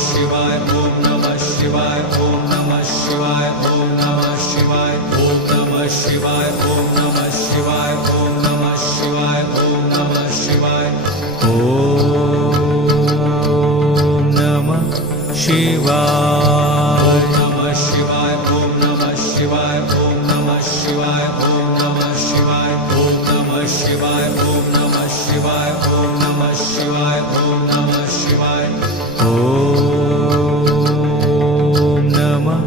शिवाय ओम नमः शिवाय ओम नमः शिवाय ओम नमः शिवाय ओम नमः शिवाय ओम नमः शिवाय ओम नमः शिवाय ओम नमः शिवाय ओम नमः शिवाय नमः शिवाय ओम नमः शिवाय ओम नमः शिवाय ओम नमः शिवाय ओम नमः शिवाय ओम नमः शिवाय ओम नमः शिवाय ओम नमः शिवाय ओम नमः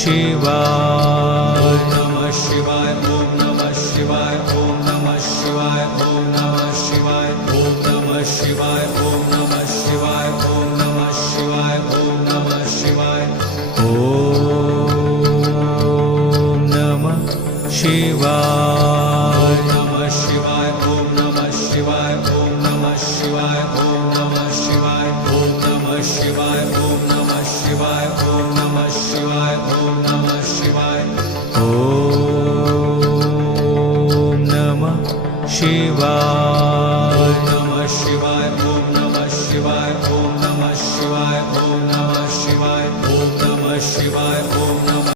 शिवाय नमः शिवाय ओम नमः शिवाय ओम नमः शिवाय ओम नमः शिवाय ओम नमः शिवाय ओम नमः शिवाय ओम नमः शिवाय ओम नमः शिवाय ओम नमः शिवाय नमः शिवाय ओम नमः शिवाय ओम नमः शिवाय ओम नमः शिवाय ओम नमः शिवाय ओम नमः शिवाय ओम नमः शिवाय ओम नमः शिवाय ओम नमः शिवाय नमः शिवाय ओम नमः शिवाय ओम नमः शिवाय ओम नमः शिवाय ओम नमः शिवाय ओम नमः